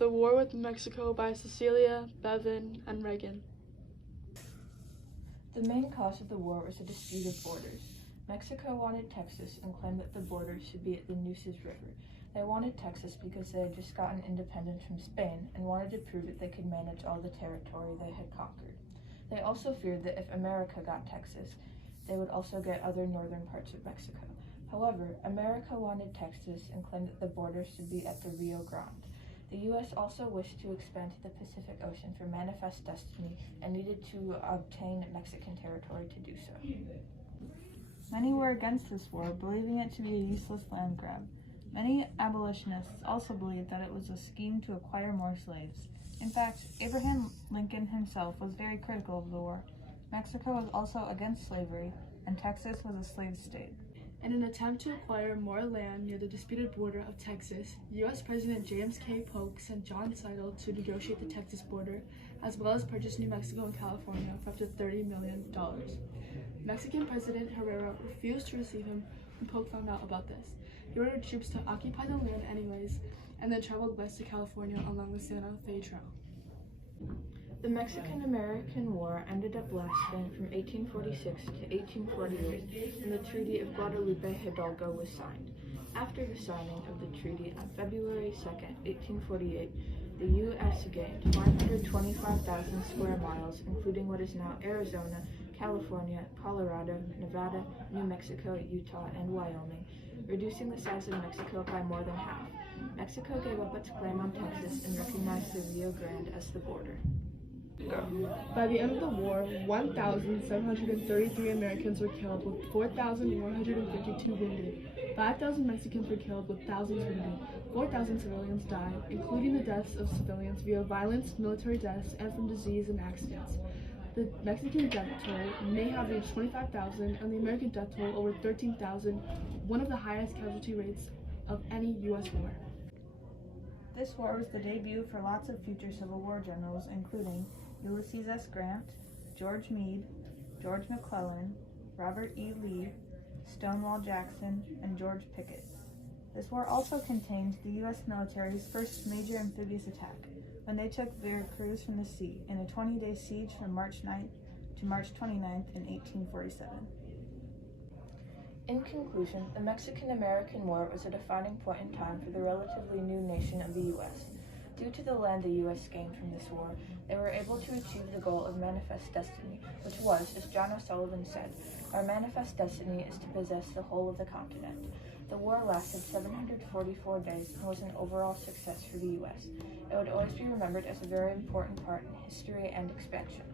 The War with Mexico by Cecelia, Bevin, and Regan. The main cause of the war was a dispute of borders. Mexico wanted Texas and claimed that the border should be at the Nueces River. They wanted Texas because they had just gotten independence from Spain and wanted to prove that they could manage all the territory they had conquered. They also feared that if America got Texas, they would also get other northern parts of Mexico. However, America wanted Texas and claimed that the border should be at the Rio Grande. The U.S. also wished to expand to the Pacific Ocean for manifest destiny and needed to obtain Mexican territory to do so. Many were against this war, believing it to be a useless land grab. Many abolitionists also believed that it was a scheme to acquire more slaves. In fact, Abraham Lincoln himself was very critical of the war. Mexico was also against slavery, and Texas was a slave state. In an attempt to acquire more land near the disputed border of Texas, U.S. President James K. Polk sent John Seidel to negotiate the Texas border, as well as purchase New Mexico and California for up to $30 million. Mexican President Herrera refused to receive him when Polk found out about this. He ordered troops to occupy the land anyways, and then traveled west to California along the Santa Fe Trail. The Mexican-American War ended up lasting from 1846 to 1848 when the Treaty of Guadalupe Hidalgo was signed. After the signing of the treaty on February 2, 1848, the U.S. gained 525,000 square miles, including what is now Arizona, California, Colorado, Nevada, New Mexico, Utah, and Wyoming, reducing the size of Mexico by more than half. Mexico gave up its claim on Texas and recognized the Rio Grande as the border. By the end of the war, 1,733 Americans were killed, with 4,152 wounded. 5,000 Mexicans were killed, with thousands wounded. 4,000 civilians died, including the deaths of civilians via violence, military deaths, and from disease and accidents. The Mexican death toll may have reached 25,000, and the American death toll over 13,000, one of the highest casualty rates of any U.S. war. This war was the debut for lots of future Civil War generals, including Ulysses S. Grant, George Meade, George McClellan, Robert E. Lee, Stonewall Jackson, and George Pickett. This war also contained the U.S. military's first major amphibious attack, when they took Veracruz from the sea in a 20-day siege from March 9th to March 29th in 1847. In conclusion, the Mexican-American War was a defining point in time for the relatively new nation of the U.S. Due to the land the U.S. gained from this war, they were able to achieve the goal of manifest destiny, which was, as John O'Sullivan said, "Our manifest destiny is to possess the whole of the continent." The war lasted 744 days and was an overall success for the U.S. It would always be remembered as a very important part in history and expansion.